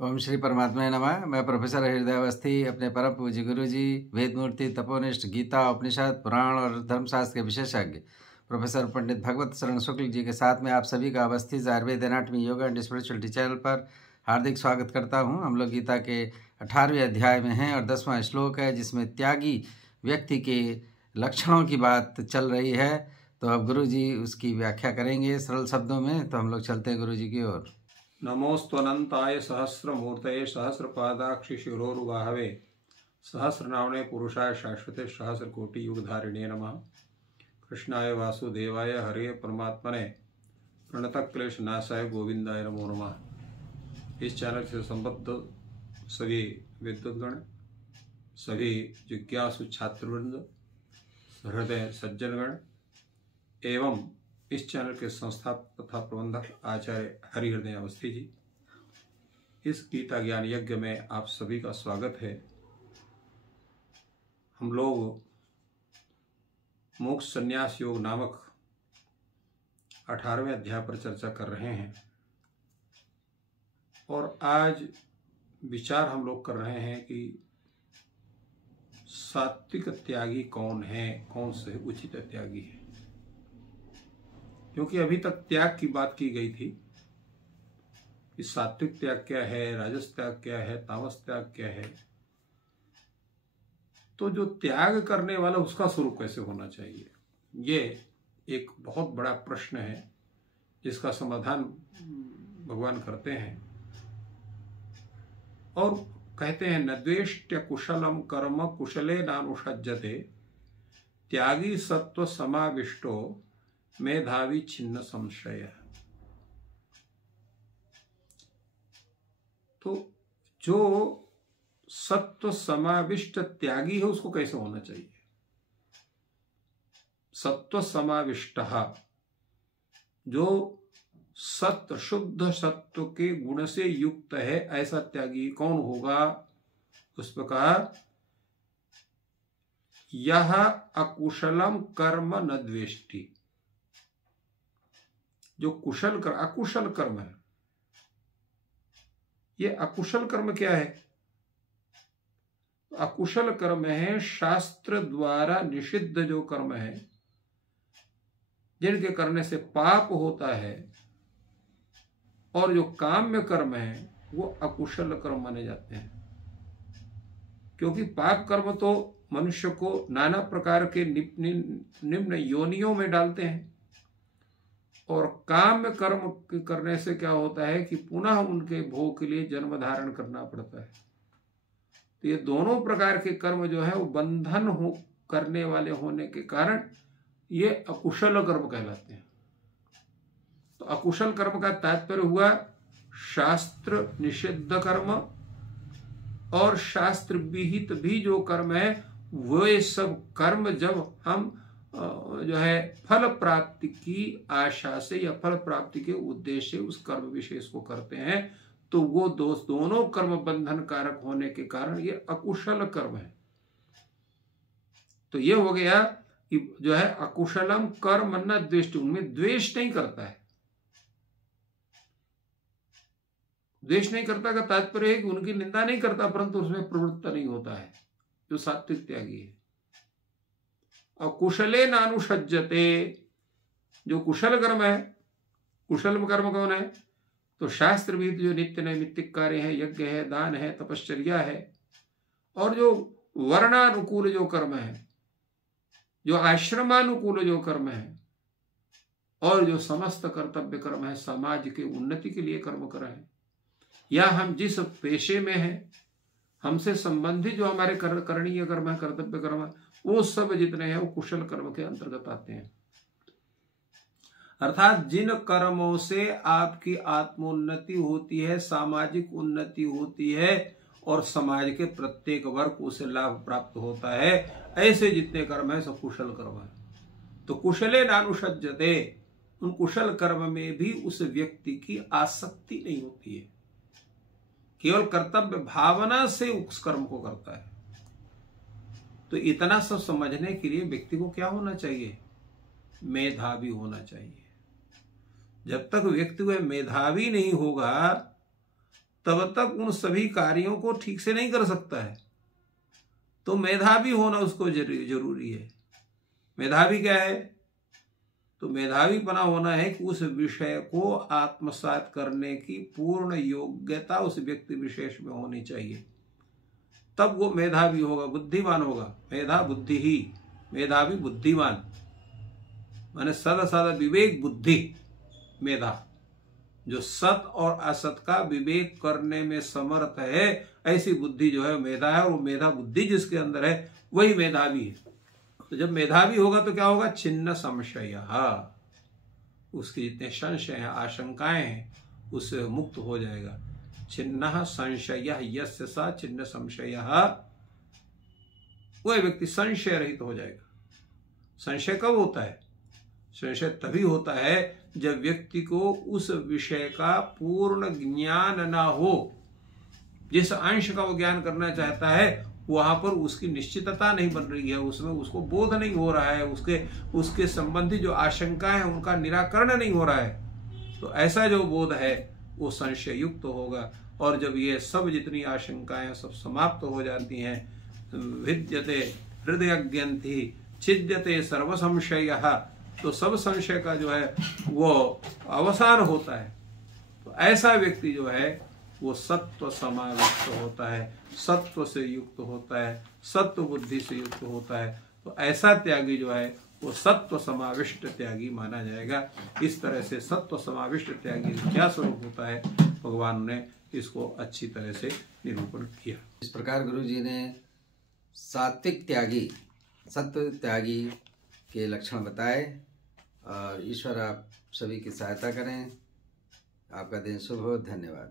ओम श्री परमात्मा नमः। मैं प्रोफेसर हृदय अवस्थी अपने परम पूज्य गुरु जी वेदमूर्ति तपोनिष्ठ गीता उपनिषद पुराण और धर्मशास्त्र के विशेषज्ञ प्रोफेसर पंडित भगवत शरण शुक्ल जी के साथ में आप सभी का Awasthi Ayurveda anatomy yoga and spirituality channel पर हार्दिक स्वागत करता हूं। हम लोग गीता के 18वें अध्याय में हैं और 10वां श्लोक है जिसमें त्यागी व्यक्ति के लक्षणों की बात चल रही है। तो अब गुरु जी उसकी व्याख्या करेंगे सरल शब्दों में। तो हम लोग चलते हैं गुरु जी की ओर। नमोस्तनंताय सहस्रमूर्तये सहस्रपादाक्षि शिरोरुबाहवे सहस्रनामने पुरुषाय शाश्वते सहस्रकोटि युगधारिणे नमः। कृष्णाय वासुदेवाय हरे परमात्मने प्रणतक्लेशनाशाय गोविंदाय नमो नमः। इस चैनल से संबद्ध सभी विद्वद्गण, सभी जिज्ञासु छात्रवृंद, हृदय सज्जनगण एवं इस चैनल के संस्थापक तथा प्रबंधक आचार्य हरिहृदय अवस्थी जी, इस गीता ज्ञान यज्ञ में आप सभी का स्वागत है। हम लोग मोक्ष संन्यास योग नामक 18वें अध्याय पर चर्चा कर रहे हैं और आज विचार हम लोग कर रहे हैं कि सात्विक त्यागी कौन है, कौन से उचित त्यागी है। क्योंकि अभी तक त्याग की बात की गई थी कि सात्विक त्याग क्या है, राजस त्याग क्या है, तामस त्याग क्या है। तो जो त्याग करने वाला उसका स्वरूप कैसे होना चाहिए, ये एक बहुत बड़ा प्रश्न है जिसका समाधान भगवान करते हैं और कहते हैं, न द्वेष्ट्य कुशलम कर्म कुशले नानुषज्यते त्यागी सत्व समाविष्टो मेधावी छिन्न संशय। तो जो सत्व समाविष्ट त्यागी है उसको कैसे होना चाहिए। सत्व समाविष्ट, जो सत्व शुद्ध सत्व के गुण से युक्त है, ऐसा त्यागी कौन होगा। उस प्रकार यह अकुशलम कर्म न द्वेष्टि, जो कुशल कर्म, अकुशल कर्म है। ये अकुशल कर्म क्या है। अकुशल कर्म है शास्त्र द्वारा निषिद्ध जो कर्म है, जिनके करने से पाप होता है, और जो काम्य कर्म है वो अकुशल कर्म माने जाते हैं। क्योंकि पाप कर्म तो मनुष्य को नाना प्रकार के निम्न योनियों में डालते हैं, और काम्य कर्म करने से क्या होता है कि पुनः उनके भोग के लिए जन्म धारण करना पड़ता है। तो ये दोनों प्रकार के कर्म जो है वो बंधन हो करने वाले होने के कारण ये अकुशल कर्म कहलाते हैं। तो अकुशल कर्म का तात्पर्य हुआ शास्त्र निषिद्ध कर्म, और शास्त्र विहित भी जो कर्म है वो सब कर्म जब हम जो है फल प्राप्ति की आशा से या फल प्राप्ति के उद्देश्य से उस कर्म विशेष को करते हैं, तो वो दोनों कर्म बंधन कारक होने के कारण ये अकुशल कर्म है। तो ये हो गया कि जो है अकुशलम कर्म न द्वेष्टि, उनमें द्वेष नहीं करता है। द्वेष नहीं करता का तात्पर्य है कि उनकी निंदा नहीं करता, परंतु उसमें प्रवृत्त नहीं होता है, जो सात्विक त्यागी है। और कुशले नानुषज्यते, जो कुशल कर्म है, कुशल कर्म कौन है, तो शास्त्र भी जो नित्य नैमित्तिक कार्य है, यज्ञ है, दान है, तपश्चर्या है, और जो वर्णानुकूल जो कर्म है, जो आश्रमानुकूल जो कर्म है, और जो समस्त कर्तव्य कर्म है, समाज के उन्नति के लिए कर्म कर रहे हैं, या हम जिस पेशे में हैं, हमसे संबंधित जो हमारे करणीय कर्म है, कर्तव्य कर्म है, वो सब जितने हैं वो कुशल कर्म के अंतर्गत आते हैं। अर्थात जिन कर्मों से आपकी आत्मोन्नति होती है, सामाजिक उन्नति होती है, और समाज के प्रत्येक वर्ग को उसे लाभ प्राप्त होता है, ऐसे जितने कर्म है सब कुशल कर्म है। तो कुशले नानुषज्यते, उन कुशल कर्म में भी उस व्यक्ति की आसक्ति नहीं होती है, केवल कर्तव्य भावना से उस कर्म को करता है। तो इतना सब समझने के लिए व्यक्ति को क्या होना चाहिए, मेधावी होना चाहिए। जब तक व्यक्ति वह मेधावी नहीं होगा तब तक उन सभी कार्यों को ठीक से नहीं कर सकता है। तो मेधावी होना उसको जरूरी है। मेधावी क्या है? तो मेधावीपना होना है कि उस विषय को आत्मसात करने की पूर्ण योग्यता उस व्यक्ति विशेष में होनी चाहिए, तब वो मेधावी होगा, बुद्धिमान होगा। मेधा बुद्धि ही, मेधावी बुद्धिमान माने सदा सदा विवेक बुद्धि। मेधा जो सत और असत का विवेक करने में समर्थ है, ऐसी बुद्धि जो है मेधा है। और वो मेधा बुद्धि जिसके अंदर है वही मेधावी है। तो जब मेधावी होगा तो क्या होगा? छिन्न संशय, उसके जितने संशय हैं, आशंकाएं हैं, उससे मुक्त हो जाएगा। छिन्न संशय यस्य सा छिन्न संशय, वह व्यक्ति संशय रहित हो जाएगा। संशय कब होता है? संशय तभी होता है जब व्यक्ति को उस विषय का पूर्ण ज्ञान ना हो। जिस अंश का वो ज्ञान करना चाहता है वहां पर उसकी निश्चितता नहीं बन रही है, उसमें उसको बोध नहीं हो रहा है, उसके संबंधी जो आशंकाएं हैं उनका निराकरण नहीं हो रहा है। तो ऐसा जो बोध है वो संशय युक्त होगा। और जब ये सब जितनी आशंकाएं सब समाप्त हो जाती हैं, विद्यते हृदय ग्रंथि छिद्यते सर्व संशय, तो सब संशय का जो है वो अवसान होता है। तो ऐसा व्यक्ति जो है वो सत्व समाविष्ट होता है, सत्व से युक्त होता है, सत्व बुद्धि से युक्त होता है। तो ऐसा त्यागी जो है वो सत्व समाविष्ट त्यागी माना जाएगा। इस तरह से सत्व समाविष्ट त्यागी क्या स्वरूप होता है, भगवान ने इसको अच्छी तरह से निरूपण किया। इस प्रकार गुरु जी ने सात्विक त्यागी, सत्व त्यागी के लक्षण बताए। और ईश्वर आप सभी की सहायता करें। आपका दिन शुभ हो। धन्यवाद।